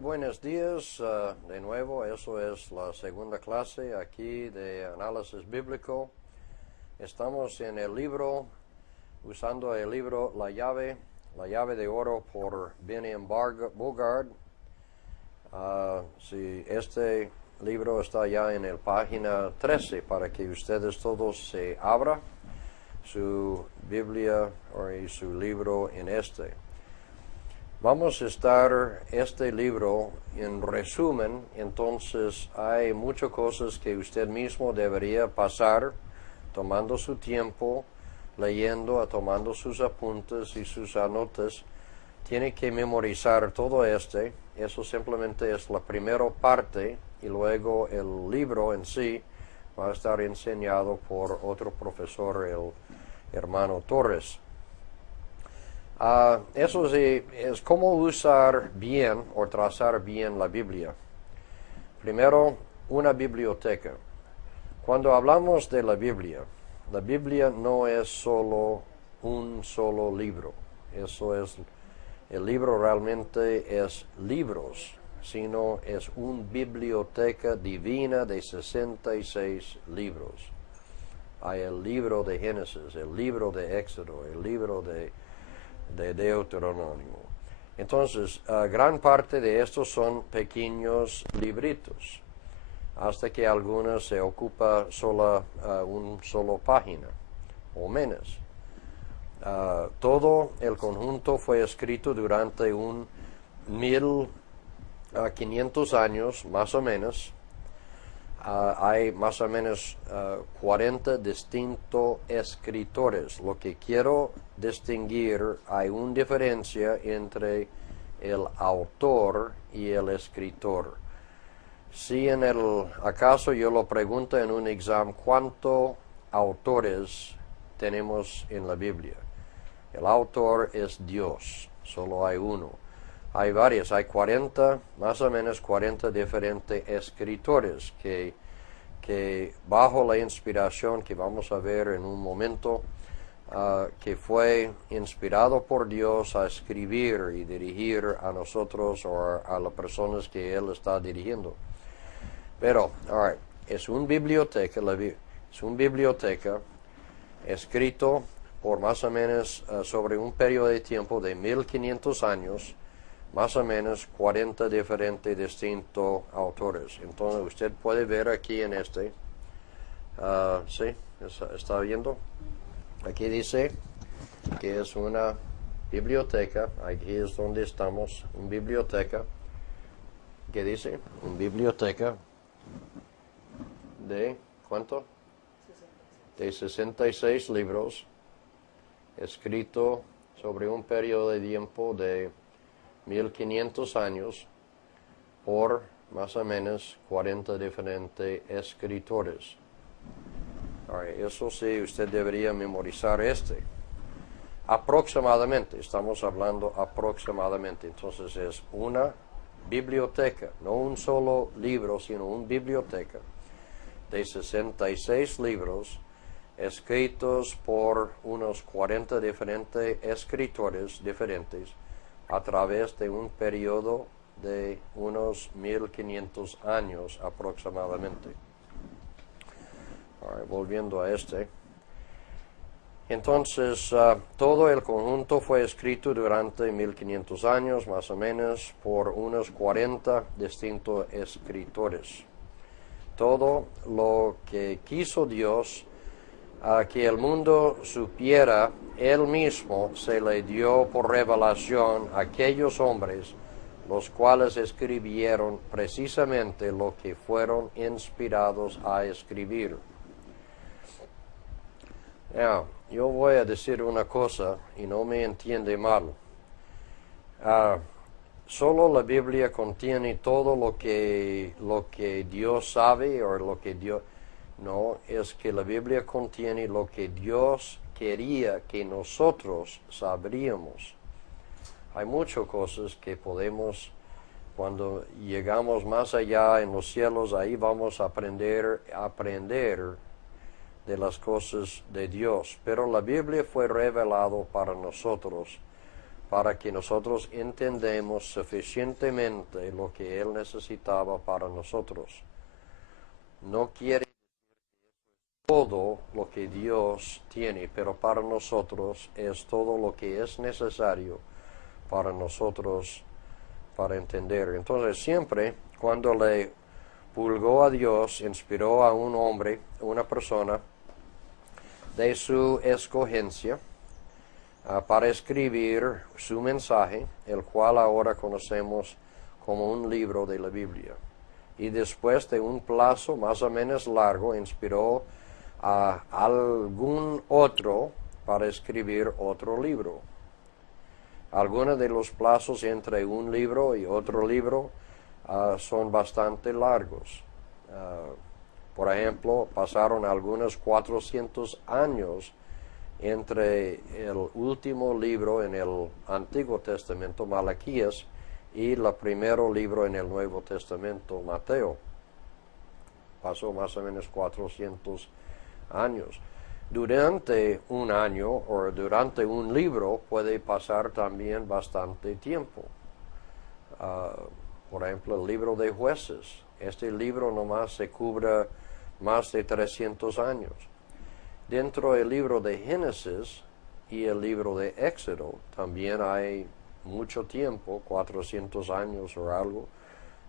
buenos días. De nuevo, eso es la segunda clase aquí de análisis bíblico. Estamos en el libro, usando el libro La llave de oro por Benny Bogard. Si este libro está ya en el página 13 para que ustedes todos se abran su Biblia y su libro en este. Vamos a estar este libro en resumen, entonces hay muchas cosas que usted mismo debería pasar, tomando su tiempo, leyendo, tomando sus apuntes y sus anotas. Tiene que memorizar todo eso simplemente es la primera parte y luego el libro en sí va a estar enseñado por otro profesor, el hermano Torres. Eso sí, es cómo usar bien o trazar bien la Biblia. Primero, una biblioteca. Cuando hablamos de la Biblia no es solo un solo libro. El libro realmente es libros, sino es una biblioteca divina de 66 libros. Hay el libro de Génesis, el libro de Éxodo, el libro de Deuteronomio. Entonces, gran parte de estos son pequeños libritos, hasta que algunos se ocupa una solo página o menos. Todo el conjunto fue escrito durante 1500 años, más o menos. Hay más o menos 40 distintos escritores. Lo que quiero distinguir, hay una diferencia entre el autor y el escritor. Si acaso yo lo pregunto en un examen, ¿cuántos autores tenemos en la Biblia? El autor es Dios, solo hay uno. Hay varios, hay 40, más o menos 40 diferentes escritores que bajo la inspiración que vamos a ver en un momento, que fue inspirado por Dios a escribir y dirigir a nosotros o a las personas que Él está dirigiendo. Pero, es una biblioteca, escrito por más o menos sobre un periodo de tiempo de 1500 años, más o menos 40 diferentes distintos autores. Entonces usted puede ver aquí en ¿sí? ¿Está viendo? Aquí dice que es una biblioteca, aquí es donde estamos, una biblioteca. ¿Qué dice? Una biblioteca de, ¿cuánto? 66. De 66 libros, escrito sobre un periodo de tiempo de 1500 años por más o menos 40 diferentes escritores. Eso sí, usted debería memorizar aproximadamente, estamos hablando aproximadamente, entonces es una biblioteca, no un solo libro, sino una biblioteca de 66 libros escritos por unos 40 diferentes escritores diferentes a través de un periodo de unos 1500 años aproximadamente. Volviendo a Entonces, todo el conjunto fue escrito durante 1500 años, más o menos, por unos 40 distintos escritores. Todo lo que quiso Dios que el mundo supiera, Él mismo se le dio por revelación a aquellos hombres, los cuales escribieron precisamente lo que fueron inspirados a escribir. Yo voy a decir una cosa y no me entiende mal. Solo la Biblia contiene todo lo que Dios sabe o lo que Dios... No, es que la Biblia contiene lo que Dios quería que nosotros sabríamos. Hay muchas cosas que podemos, cuando llegamos más allá en los cielos, ahí vamos a aprender de las cosas de Dios. Pero la Biblia fue revelado para nosotros para que nosotros entendamos suficientemente lo que Él necesitaba para nosotros. No quiere todo lo que Dios tiene, pero para nosotros es todo lo que es necesario para nosotros para entender. Entonces siempre cuando le pulgó a Dios, inspiró a un hombre, una persona de su escogencia, para escribir su mensaje, el cual ahora conocemos como un libro de la Biblia. Y después de un plazo más o menos largo, inspiró a algún otro para escribir otro libro. Algunos de los plazos entre un libro y otro libro son bastante largos. Por ejemplo, pasaron algunos 400 años entre el último libro en el Antiguo Testamento, Malaquías, y el primer libro en el Nuevo Testamento, Mateo. Pasó más o menos 400 años. Durante un año o durante un libro puede pasar también bastante tiempo. Por ejemplo, el libro de Jueces. Este libro nomás se cubre más de 300 años. Dentro del libro de Génesis y el libro de Éxodo también hay mucho tiempo, 400 años o algo,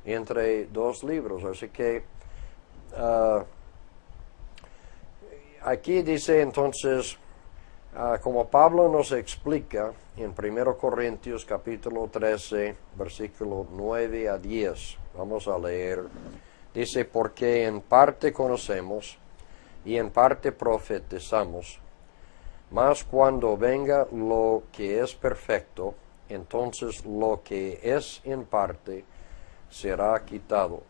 entre dos libros. Así que aquí dice entonces, como Pablo nos explica en 1 Corintios capítulo 13, versículo 9 a 10, vamos a leer, dice, porque en parte conocemos y en parte profetizamos, mas cuando venga lo que es perfecto, entonces lo que es en parte será quitado.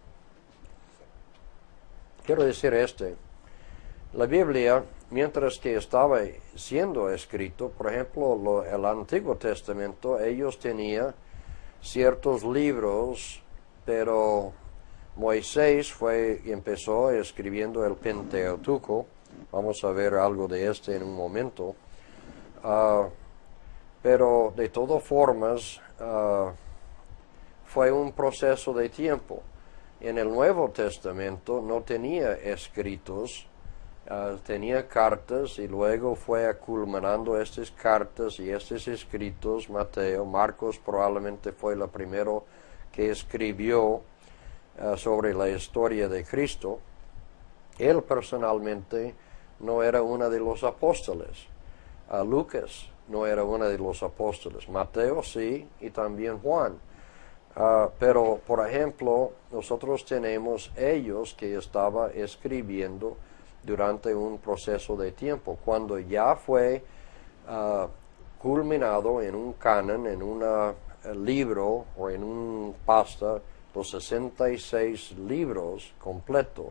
Quiero decir la Biblia, mientras que estaba siendo escrito, por ejemplo, el Antiguo Testamento, ellos tenían ciertos libros, pero Moisés empezó escribiendo el Pentateuco. Vamos a ver algo de en un momento. Pero de todas formas, fue un proceso de tiempo. En el Nuevo Testamento no tenía escritos, tenía cartas y luego fue culminando estas cartas y estos escritos. Mateo, Marcos probablemente fue el primero que escribió sobre la historia de Cristo. Él personalmente no era uno de los apóstoles. Lucas no era uno de los apóstoles. Mateo sí, y también Juan. Pero, por ejemplo, nosotros tenemos ellos que estaba escribiendo durante un proceso de tiempo. Cuando ya fue culminado en un canon, en un libro o en un pasta, los 66 libros completos,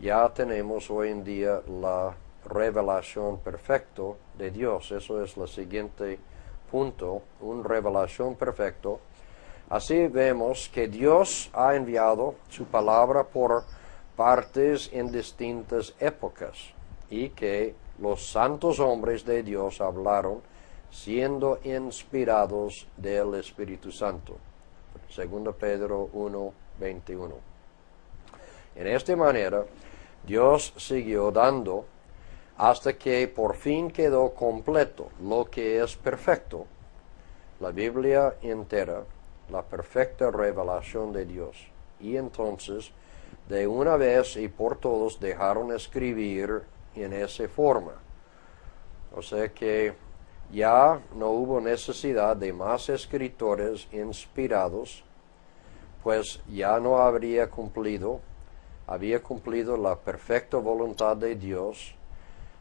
ya tenemos hoy en día la revelación perfecta de Dios. Eso es el siguiente punto, una revelación perfecta. Así vemos que Dios ha enviado su palabra por partes en distintas épocas y que los santos hombres de Dios hablaron siendo inspirados del Espíritu Santo. 2 Pedro 1:21. En esta manera, Dios siguió dando hasta que por fin quedó completo lo que es perfecto, la Biblia entera, la perfecta revelación de Dios. Y entonces, de una vez y por todos, dejaron escribir en esa forma. O sea que ya no hubo necesidad de más escritores inspirados, pues ya no había cumplido la perfecta voluntad de Dios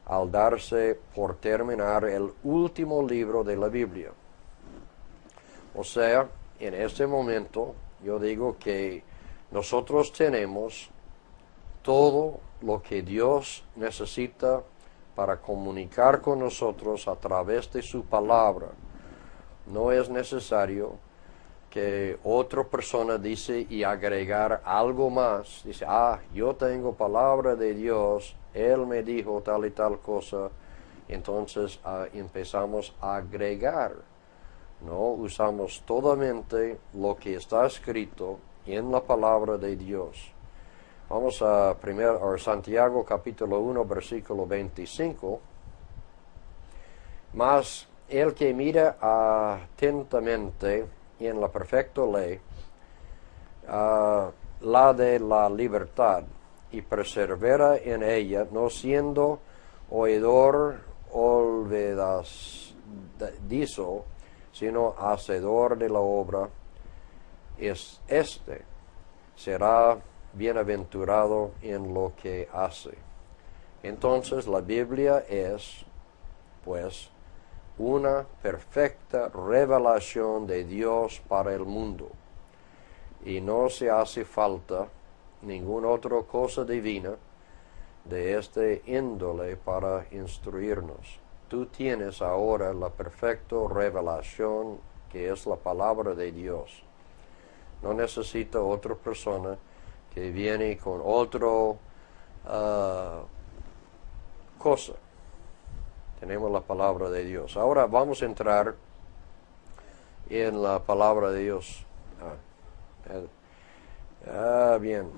al darse por terminar el último libro de la Biblia. O sea, en este momento yo digo que nosotros tenemos todo lo que Dios necesita para comunicar con nosotros a través de su palabra. No es necesario que otra persona dice y agregar algo más. Dice, yo tengo palabra de Dios, Él me dijo tal y tal cosa. Entonces empezamos a agregar. No, usamos totalmente lo que está escrito en la palabra de Dios. Vamos a Santiago capítulo 1 versículo 25. Mas el que mira atentamente en la perfecta ley, la de la libertad, y persevera en ella, no siendo oidor olvidadizo, sino hacedor de la obra, será bienaventurado en lo que hace. Entonces la Biblia es, pues, una perfecta revelación de Dios para el mundo, y no se hace falta ninguna otra cosa divina de este índole para instruirnos. Tú tienes ahora la perfecta revelación que es la palabra de Dios. No necesita otra persona que viene con otra cosa. Tenemos la palabra de Dios. Ahora vamos a entrar en la palabra de Dios. Bien.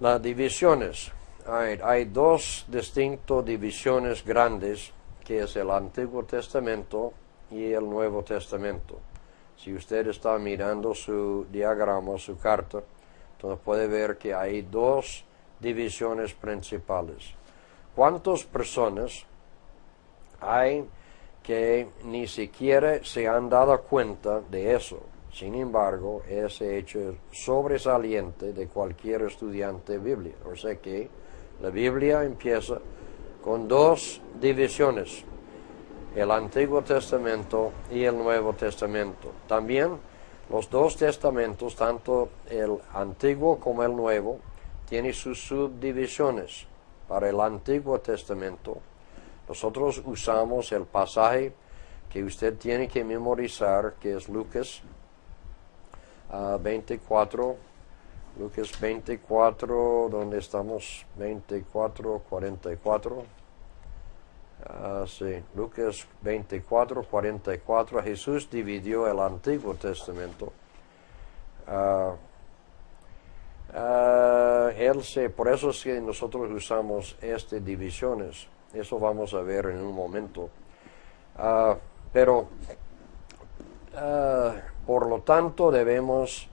Las divisiones. Hay dos distintas divisiones grandes, que es el Antiguo Testamento y el Nuevo Testamento. Si usted está mirando su diagrama, su carta, entonces puede ver que hay dos divisiones principales. ¿Cuántas personas hay que ni siquiera se han dado cuenta de eso? Sin embargo, ese hecho es sobresaliente de cualquier estudiante bíblico. O sea que la Biblia empieza con dos divisiones, el Antiguo Testamento y el Nuevo Testamento. También los dos testamentos, tanto el Antiguo como el Nuevo, tienen sus subdivisiones. Para el Antiguo Testamento, nosotros usamos el pasaje que usted tiene que memorizar, que es Lucas 24, Lucas 24, donde estamos, 24, 44. Sí, Lucas 24, 44. Jesús dividió el Antiguo Testamento. Por eso es que nosotros usamos estas divisiones. Eso vamos a ver en un momento. Pero por lo tanto debemos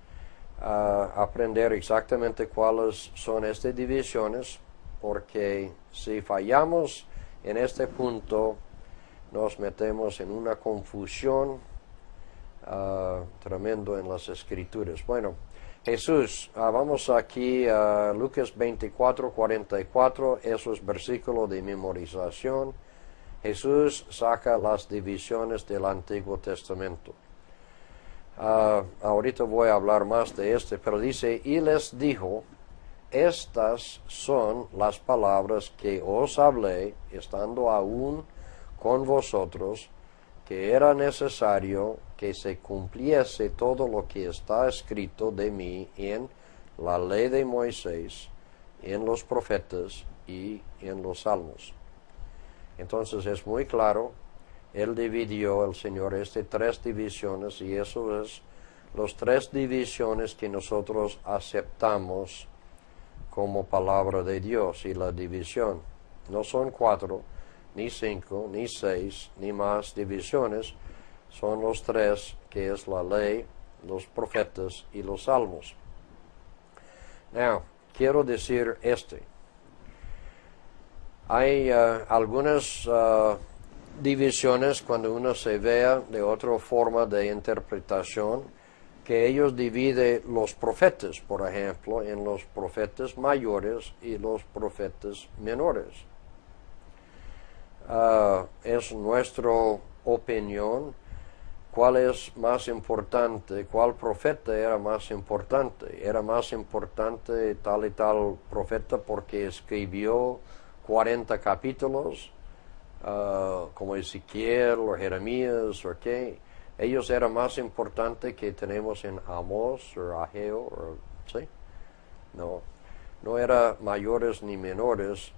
aprender exactamente cuáles son estas divisiones, porque si fallamos en este punto nos metemos en una confusión tremendo en las Escrituras. Bueno, Jesús, vamos aquí a Lucas 24, 44, esos versículos de memorización. Jesús saca las divisiones del Antiguo Testamento. Ahorita voy a hablar más de pero dice, y les dijo, estas son las palabras que os hablé, estando aún con vosotros, que era necesario que se cumpliese todo lo que está escrito de mí en la ley de Moisés, en los profetas y en los salmos. Entonces es muy claro, Él dividió, el Señor, tres divisiones, y eso es las tres divisiones que nosotros aceptamos como palabra de Dios. Y la división no son 4, ni 5, ni 6, ni más divisiones, son los tres, que es la ley, los profetas y los salmos. Now, quiero decir hay algunas divisiones cuando uno se vea de otra forma de interpretación, que ellos dividen los profetas, por ejemplo, en los profetas mayores y los profetas menores. Es nuestra opinión cuál es más importante, cuál profeta era más importante. Era más importante tal y tal profeta porque escribió 40 capítulos, como Ezequiel o Jeremías o qué. Ellos eran más importantes que tenemos en Amós o Ageo, ¿sí? No eran mayores ni menores,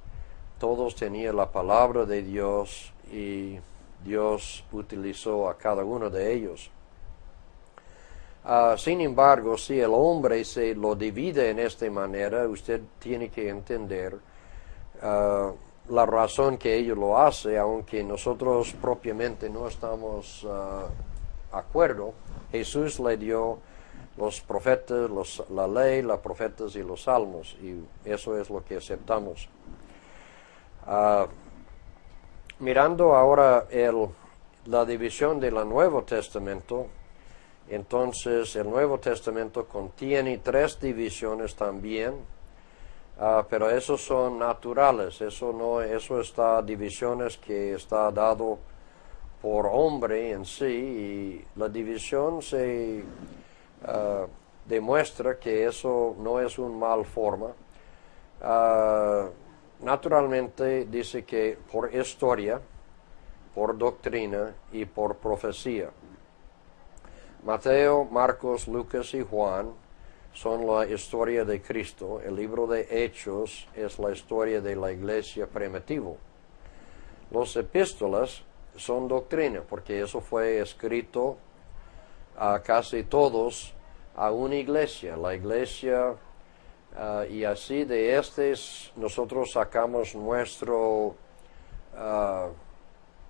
todos tenían la palabra de Dios, y Dios utilizó a cada uno de ellos. Sin embargo, si el hombre se lo divide en esta manera, usted tiene que entender la razón que ellos lo hace, aunque nosotros propiamente no estamos de acuerdo. Jesús le dio los profetas, la ley, los profetas y los salmos, y eso es lo que aceptamos. Mirando ahora la división del Nuevo Testamento, entonces el Nuevo Testamento contiene 3 divisiones también, pero esos son naturales, eso está divisiones que está dado por hombre en sí, y la división se demuestra que eso no es una mal forma. Naturalmente dice que por historia, por doctrina y por profecía. Mateo, Marcos, Lucas y Juan son la historia de Cristo. El libro de Hechos es la historia de la iglesia primitiva. Los epístolas son doctrina, porque eso fue escrito a casi todos a una iglesia. La iglesia, y así de estos nosotros sacamos nuestras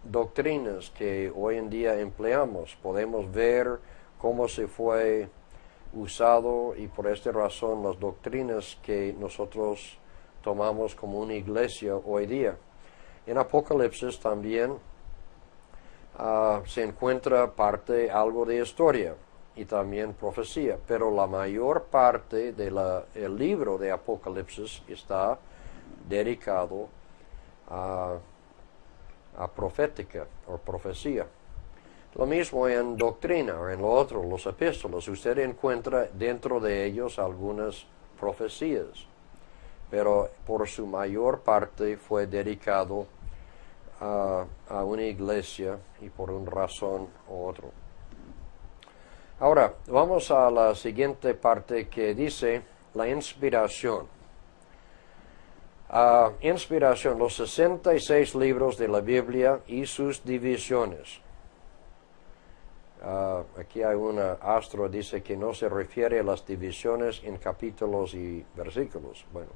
doctrinas que hoy en día empleamos. Podemos ver cómo se fue usado, y por esta razón las doctrinas que nosotros tomamos como una iglesia hoy día. En Apocalipsis también se encuentra algo de historia y también profecía, pero la mayor parte del libro de Apocalipsis está dedicado a profética o profecía. Lo mismo en doctrina o en lo otro, los epístolas. Usted encuentra dentro de ellos algunas profecías, pero por su mayor parte fue dedicado a una iglesia y por una razón u otra. Ahora, vamos a la siguiente parte que dice la inspiración. Inspiración, los 66 libros de la Biblia y sus divisiones. Aquí hay una astro, dice que no se refiere a las divisiones en capítulos y versículos. Bueno,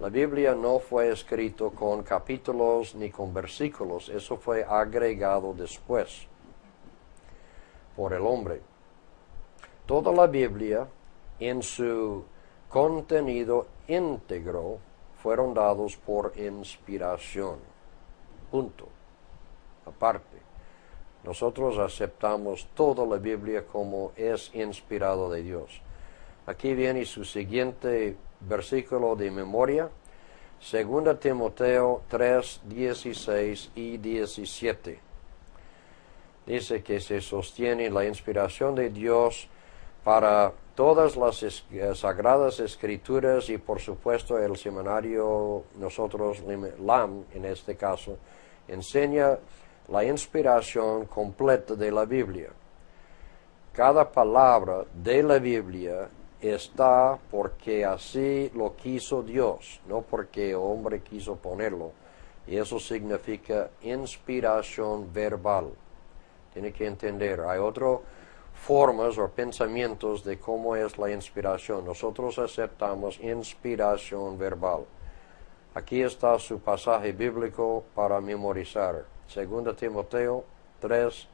la Biblia no fue escrito con capítulos ni con versículos, eso fue agregado después por el hombre. Toda la Biblia en su contenido íntegro fueron dados por inspiración. Punto. Aparte, nosotros aceptamos toda la Biblia como es inspirado de Dios. Aquí viene su siguiente versículo de memoria, 2 Timoteo 3, 16 y 17. Dice que se sostiene la inspiración de Dios para todas las sagradas escrituras, y por supuesto el seminario, nosotros, LAM en este caso, enseña la inspiración completa de la Biblia. Cada palabra de la Biblia está porque así lo quiso Dios, no porque el hombre quiso ponerlo. Y eso significa inspiración verbal. Tiene que entender, hay otras formas o pensamientos de cómo es la inspiración. Nosotros aceptamos inspiración verbal. Aquí está su pasaje bíblico para memorizar. 2 Timoteo 3,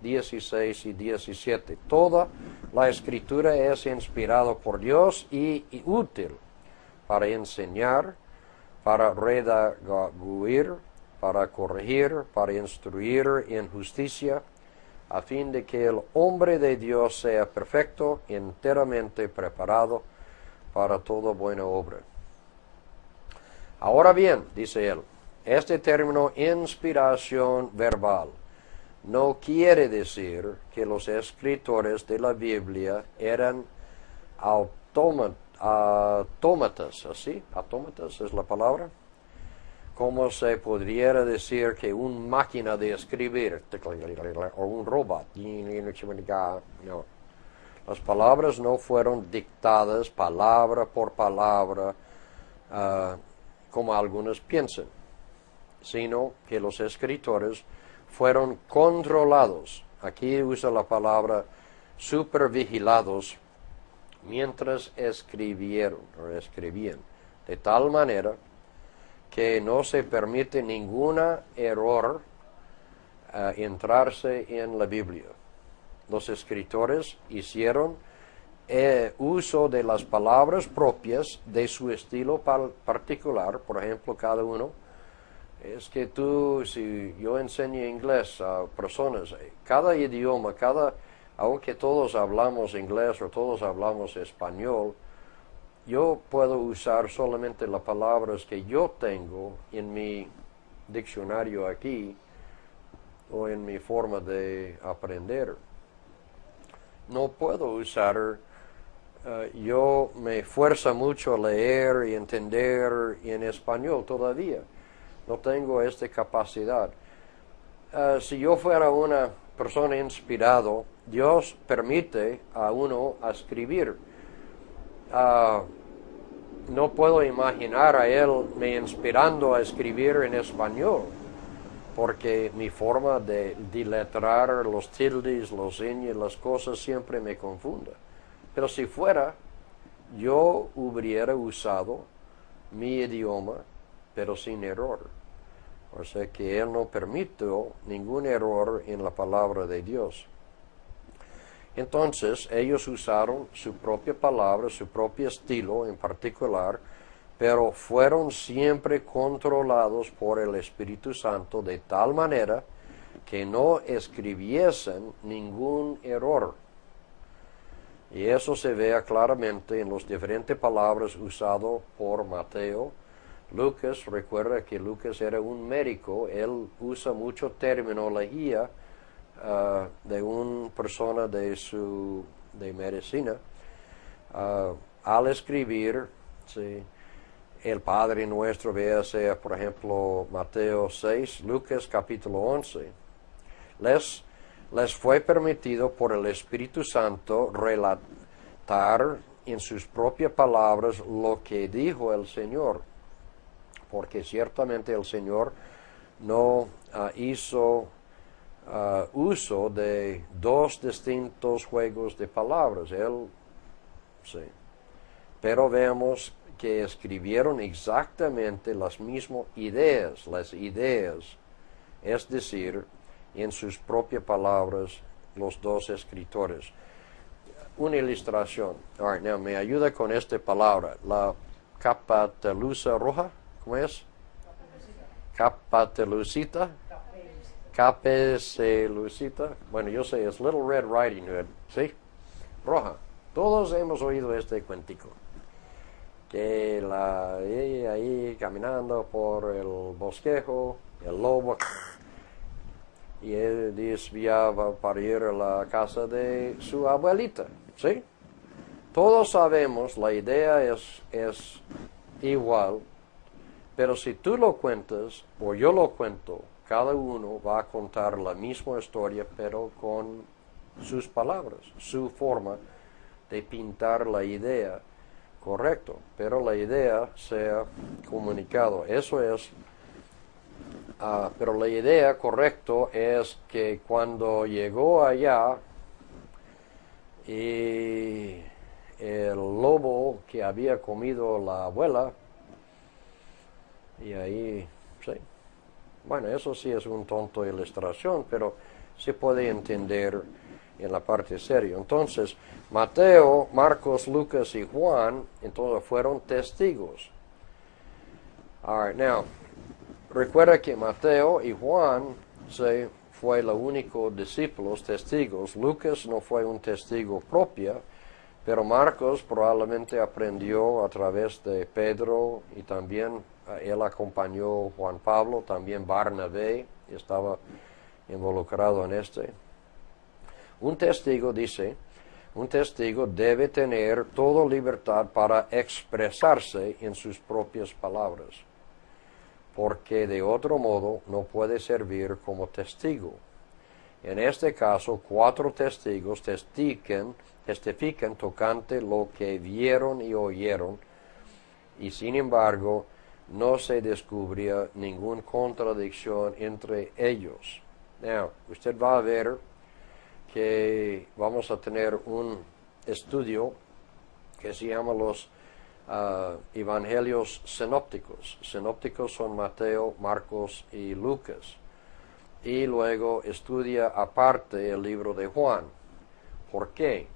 16 y 17. Toda la escritura es inspirada por Dios y útil para enseñar, para redarguir, para corregir, para instruir en justicia, a fin de que el hombre de Dios sea perfecto, enteramente preparado para toda buena obra. Ahora bien, dice él, este término inspiración verbal no quiere decir que los escritores de la Biblia eran autómatas, ¿así? Autómatas es la palabra. Como se podría decir que una máquina de escribir o un robot. No. Las palabras no fueron dictadas palabra por palabra como algunos piensan, sino que los escritores fueron controlados. Aquí usa la palabra supervigilados mientras escribían, de tal manera que no se permite ningún error entrarse en la Biblia. Los escritores hicieron uso de las palabras propias de su estilo particular. Por ejemplo, cada uno, es que si yo enseño inglés a personas, cada idioma, aunque todos hablamos inglés o todos hablamos español, yo puedo usar solamente las palabras que yo tengo en mi diccionario aquí o en mi forma de aprender. No puedo usar, yo me esfuerzo mucho a leer y entender en español todavía. No tengo esta capacidad. Si yo fuera una persona inspirada, Dios permite a uno a escribir. No puedo imaginar a Él me inspirando a escribir en español, porque mi forma de letrar los tildes, los ñ, las cosas siempre me confunda. Pero si fuera, yo hubiera usado mi idioma, pero sin error. O sea que Él no permitió ningún error en la palabra de Dios. Entonces, ellos usaron su propia palabra, su propio estilo en particular, pero fueron siempre controlados por el Espíritu Santo de tal manera que no escribiesen ningún error. Y eso se ve claramente en las diferentes palabras usadas por Mateo. Lucas, recuerda que Lucas era un médico, él usa mucho terminología de una persona de medicina. Al escribir, sí, el Padre Nuestro, véase, por ejemplo, Mateo 6, Lucas capítulo 11, les fue permitido por el Espíritu Santo relatar en sus propias palabras lo que dijo el Señor, porque ciertamente el Señor no hizo uso de dos distintos juegos de palabras. Sí. Pero vemos que escribieron exactamente las mismas ideas, es decir, en sus propias palabras los dos escritores. Una ilustración. All right, now, me ayuda con esta palabra, la capateluza roja, ¿cómo es? Capatelucita. Capelucita. Bueno, yo sé, es Little Red Riding Hood, ¿sí? Roja. Todos hemos oído este cuentico. Que ella ahí caminando por el bosquejo, el lobo, y él desviaba para ir a la casa de su abuelita, ¿sí? Todos sabemos, la idea es igual, pero si tú lo cuentas o yo lo cuento, cada uno va a contar la misma historia, pero con sus palabras, su forma de pintar la idea. Correcto, pero la idea sea comunicado. Eso es, pero la idea correcto es que cuando llegó allá y el lobo que había comido la abuela, y ahí, sí. Bueno, eso sí es un tonto ilustración, pero se puede entender en la parte seria. Entonces, Mateo, Marcos, Lucas y Juan, entonces fueron testigos. All right, now, recuerda que Mateo y Juan fue los únicos discípulos testigos. Lucas no fue un testigo propio, pero Marcos probablemente aprendió a través de Pedro y también él acompañó a Juan Pablo, también Barnabé estaba involucrado en este. Un testigo debe tener toda libertad para expresarse en sus propias palabras, porque de otro modo no puede servir como testigo. En este caso, 4 testigos testifican tocante lo que vieron y oyeron, y sin embargo no se descubría ninguna contradicción entre ellos. Now, usted va a ver que vamos a tener un estudio que se llama los evangelios sinópticos. Sinópticos son Mateo, Marcos y Lucas. Y luego estudia aparte el libro de Juan. ¿Por qué?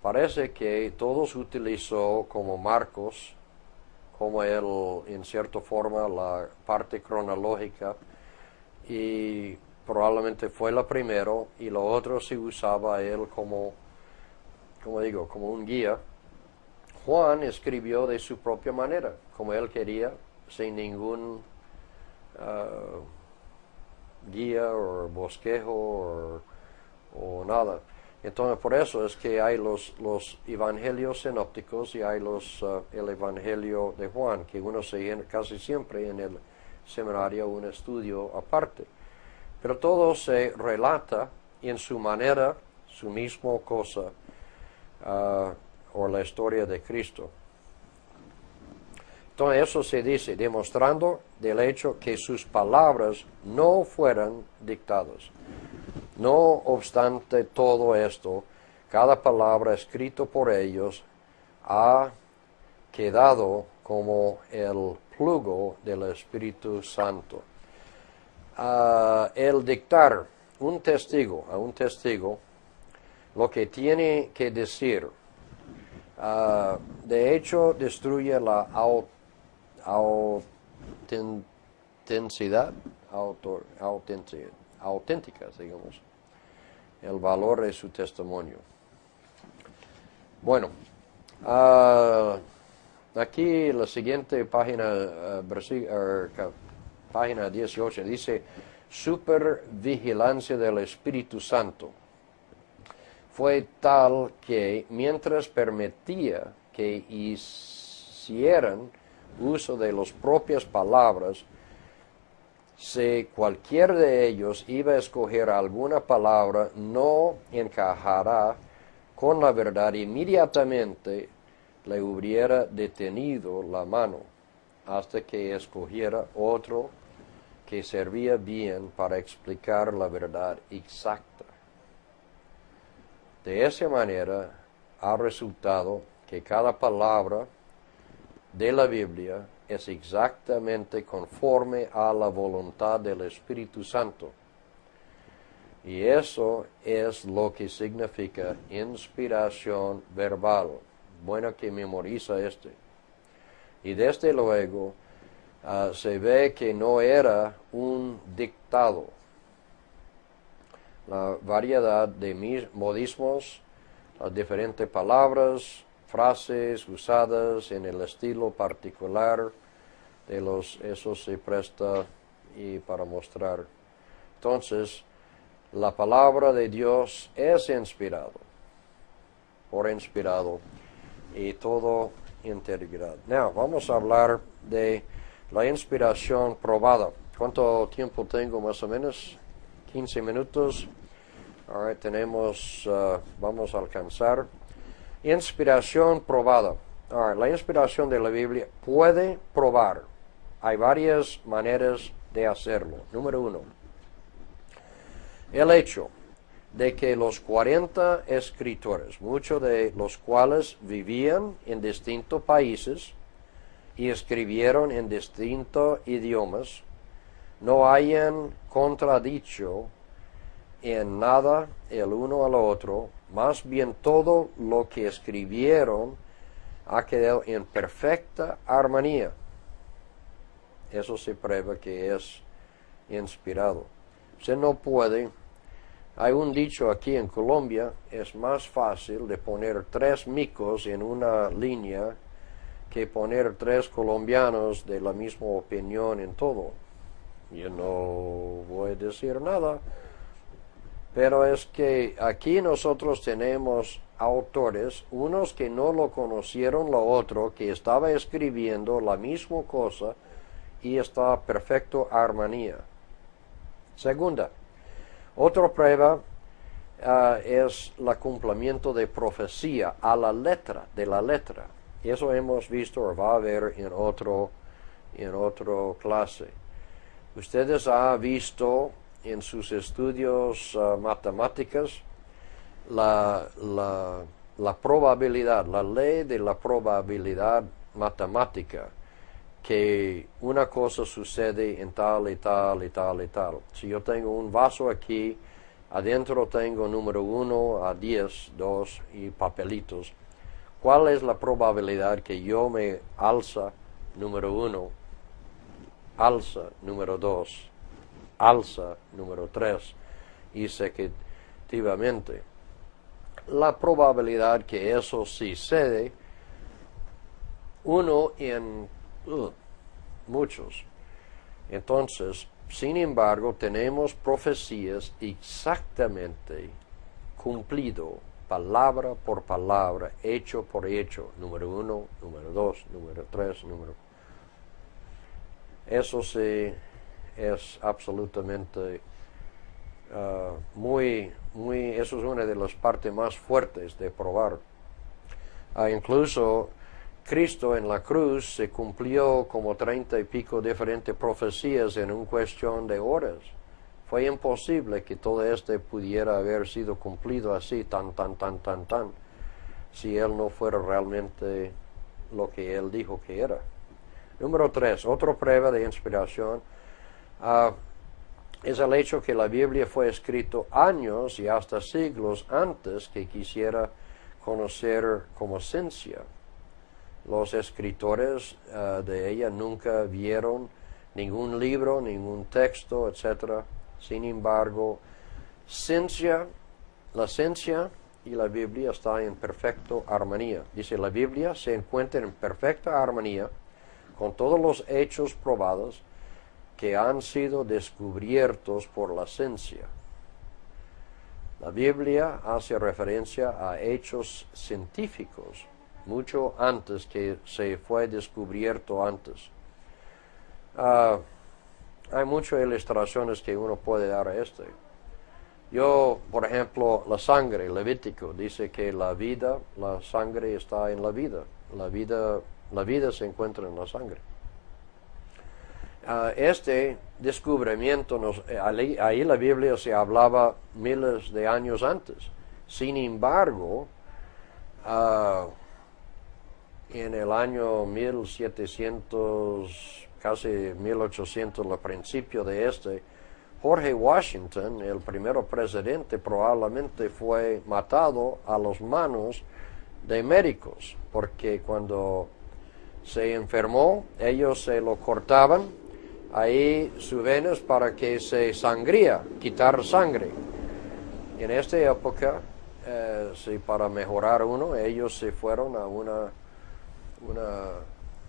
Parece que todos utilizó como Marcos, como él, en cierta forma, la parte cronológica, y probablemente fue la primero, y lo otro se usaba él como digo, como un guía. Juan escribió de su propia manera, como él quería, sin ningún guía o bosquejo o nada. Entonces, por eso es que hay los evangelios sinópticos y hay el evangelio de Juan, que uno se casi siempre en el seminario un estudio aparte. Pero todo se relata en su manera, su misma cosa, o la historia de Cristo. Entonces eso se dice, demostrando del hecho que sus palabras no fueran dictadas. No obstante todo esto, cada palabra escrita por ellos ha quedado como el plugo del Espíritu Santo. El dictar a un testigo, lo que tiene que decir, de hecho destruye la auténtica, digamos, el valor de su testimonio. Bueno, aquí la siguiente página, página 18, dice supervigilancia del Espíritu Santo. Fue tal que mientras permitía que hicieran uso de las propias palabras, si cualquiera de ellos iba a escoger alguna palabra no encajará con la verdad, inmediatamente le hubiera detenido la mano hasta que escogiera otro que servía bien para explicar la verdad exacta. De esa manera ha resultado que cada palabra de la Biblia es exactamente conforme a la voluntad del Espíritu Santo. Y eso es lo que significa inspiración verbal. Bueno que memoriza este. Y desde luego se ve que no era un dictado. La variedad de modismos, las diferentes palabras, frases usadas en el estilo particular de eso se presta y para mostrar. Entonces, la palabra de Dios es por inspirado y todo integridad. Now, vamos a hablar de la inspiración probada. ¿Cuánto tiempo tengo más o menos? 15 minutos. All right, vamos a alcanzar. Inspiración probada. All right, la inspiración de la Biblia puede probar. Hay varias maneras de hacerlo. Número 1. El hecho de que los 40 escritores, muchos de los cuales vivían en distintos países y escribieron en distintos idiomas, no hayan contradicho en nada el uno al otro, más bien todo lo que escribieron ha quedado en perfecta armonía. Eso se prueba que es inspirado. Usted no puede. Hay un dicho aquí en Colombia, es más fácil de poner 3 micos en una línea que poner 3 colombianos de la misma opinión en todo. Yo no voy a decir nada, pero es que aquí nosotros tenemos autores, unos que no lo conocieron, lo otro que estaba escribiendo la misma cosa y está perfecto armonía. Segunda, otra prueba es el cumplimiento de profecía a la letra, de la letra. Eso hemos visto o va a ver en otro clase. Ustedes han visto en sus estudios matemáticas la probabilidad, la ley de la probabilidad matemática, que una cosa sucede en tal y tal y tal y tal. Si yo tengo un vaso aquí, adentro tengo número 1 a 10, 2 y papelitos. ¿Cuál es la probabilidad que yo me alza número 1, alza número 2, alza número 3 y consecutivamente? La probabilidad que eso sucede, uno en muchos. Entonces, sin embargo, tenemos profecías exactamente cumplido, palabra por palabra, hecho por hecho, número 1, número 2, número 3, número... Eso sí es absolutamente eso es una de las partes más fuertes de probar. Incluso Cristo en la cruz se cumplió como 30 y pico diferentes profecías en una cuestión de horas. Fue imposible que todo esto pudiera haber sido cumplido así, tan, si Él no fuera realmente lo que Él dijo que era. Número 3, otra prueba de inspiración es el hecho que la Biblia fue escrito años y hasta siglos antes que quisiera conocer como ciencia. Los escritores de ella nunca vieron ningún libro, ningún texto, etc. Sin embargo, la ciencia y la Biblia están en perfecta armonía. Dice, la Biblia se encuentra en perfecta armonía con todos los hechos probados que han sido descubiertos por la ciencia. La Biblia hace referencia a hechos científicos mucho antes que se fue descubierto antes. Hay muchas ilustraciones que uno puede dar a este. Por ejemplo, la sangre, Levítico, dice que la sangre está en la vida. La vida se encuentra en la sangre. Este descubrimiento, ahí la Biblia se hablaba miles de años antes. Sin embargo, en el año 1700, casi 1800, al principio de George Washington, el primer presidente, probablemente fue matado a las manos de médicos, porque cuando se enfermó, ellos se lo cortaban ahí sus venas para que se sangría, quitar sangre. En esta época, para mejorar ellos se fueron a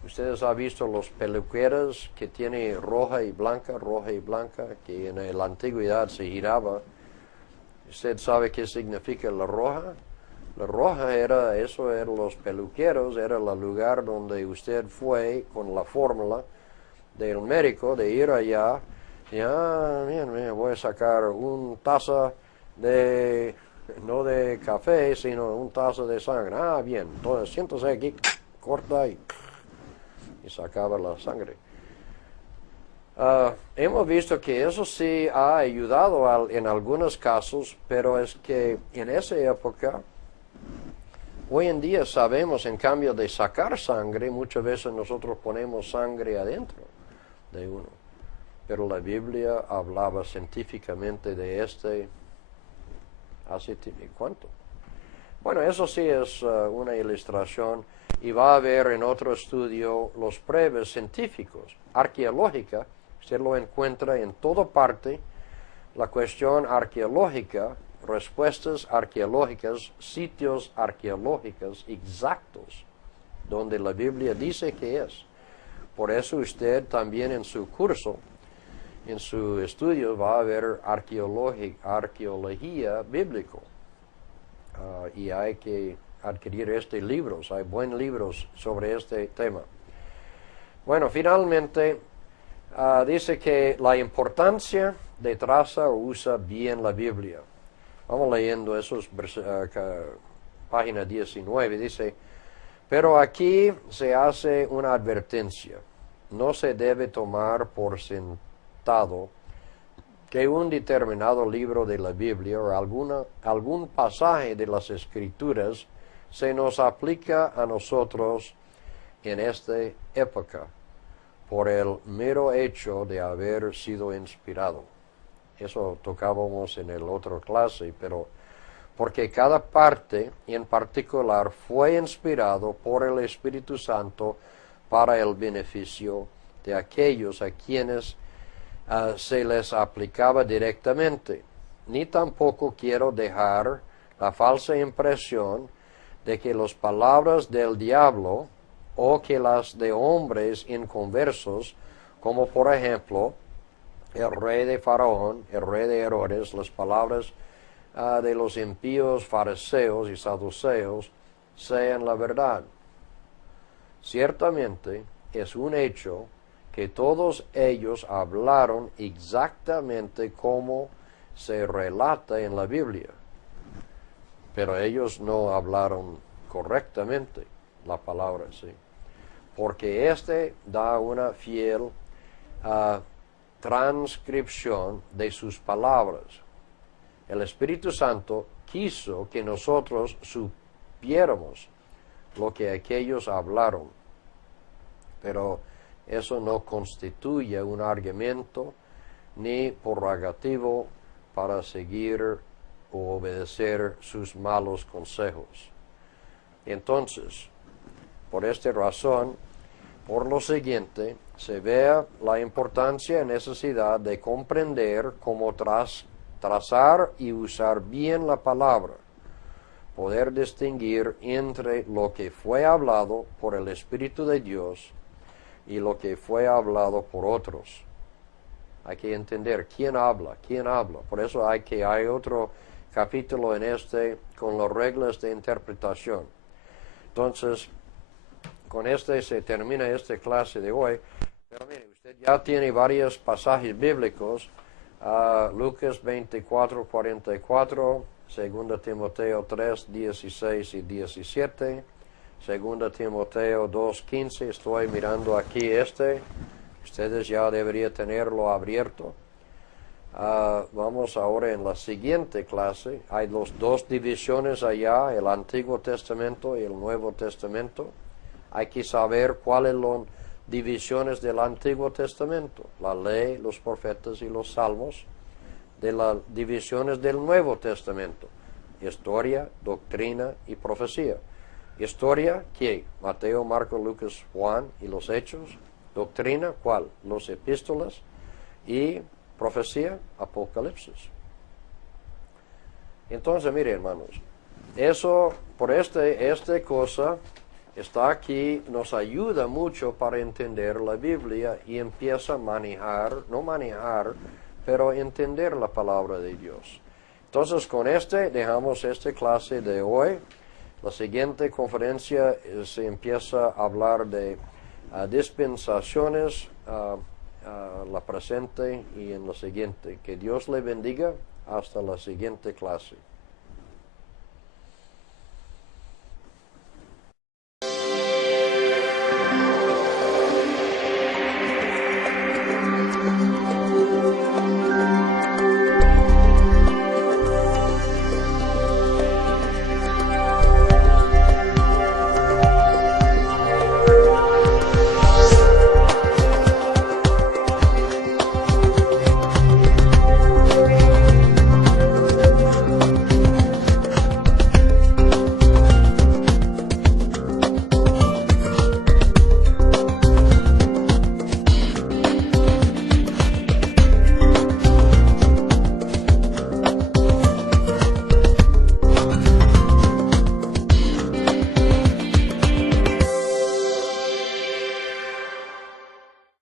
ustedes han visto los peluqueros que tiene roja y blanca, que en la antigüedad se giraba. ¿Usted sabe qué significa la roja? La roja eran los peluqueros, era el lugar donde usted fue con la fórmula del médico de ir allá y bien, voy a sacar una taza no de café, sino una taza de sangre. Bien, entonces siéntase aquí, corta y sacaba la sangre. Hemos visto que eso sí ha ayudado en algunos casos, pero es que en esa época, hoy en día sabemos, en cambio de sacar sangre, muchas veces nosotros ponemos sangre adentro de uno. Pero la Biblia hablaba científicamente de hace ¿cuánto? Bueno, eso sí es una ilustración, y va a haber en otro estudio los pruebas científicos, arqueológica. Usted lo encuentra en toda parte, la cuestión arqueológica, respuestas arqueológicas, sitios arqueológicos exactos, donde la Biblia dice que es. Por eso usted también en su curso, en su estudio, va a ver arqueología bíblica. Y hay que adquirir libros, hay buenos libros sobre este tema. Bueno, finalmente, dice que la importancia de traza o usa bien la Biblia. Vamos leyendo esos página 19, dice, pero aquí se hace una advertencia. No se debe tomar por sentado que un determinado libro de la Biblia o algún pasaje de las Escrituras se nos aplica a nosotros en esta época por el mero hecho de haber sido inspirado. Eso tocábamos en el otro clase, pero porque cada parte en particular fue inspirado por el Espíritu Santo para el beneficio de aquellos a quienes se les aplicaba directamente. Ni tampoco quiero dejar la falsa impresión de que las palabras del diablo o que las de hombres inconversos, como por ejemplo el rey de Faraón, el rey de Herodes, las palabras de los impíos fariseos y saduceos, sean la verdad. Ciertamente es un hecho que todos ellos hablaron exactamente como se relata en la Biblia, pero ellos no hablaron correctamente la palabra, sí, porque este da una fiel transcripción de sus palabras. El Espíritu Santo quiso que nosotros supiéramos lo que aquellos hablaron, pero eso no constituye un argumento ni prerrogativo para seguir o obedecer sus malos consejos. Entonces, por esta razón, por lo siguiente, se vea la importancia y necesidad de comprender cómo trazar y usar bien la palabra, poder distinguir entre lo que fue hablado por el Espíritu de Dios y lo que fue hablado por otros. Hay que entender quién habla. Por eso hay otro capítulo en este con las reglas de interpretación. Entonces, con este se termina esta clase de hoy. Pero mire, usted ya tiene varios pasajes bíblicos. Lucas 24:44, 2 Timoteo 3:16 y 17, 2 Timoteo 2:15, estoy mirando aquí ustedes ya deberían tenerlo abierto. Vamos ahora en la siguiente clase, hay dos divisiones allá, el Antiguo Testamento y el Nuevo Testamento. Hay que saber cuáles son las divisiones del Antiguo Testamento, la ley, los profetas y los salmos. De las divisiones del Nuevo Testamento, historia, doctrina y profecía. Historia, ¿qué? Mateo, Marcos, Lucas, Juan y los Hechos. Doctrina, ¿cuál? Los epístolas. Y profecía, Apocalipsis. Entonces, mire, hermanos, eso, por esta cosa, está aquí, nos ayuda mucho para entender la Biblia y empieza a pero entender la palabra de Dios. Entonces, con dejamos esta clase de hoy. La siguiente conferencia se empieza a hablar de dispensaciones, la presente y en la siguiente. Que Dios le bendiga hasta la siguiente clase.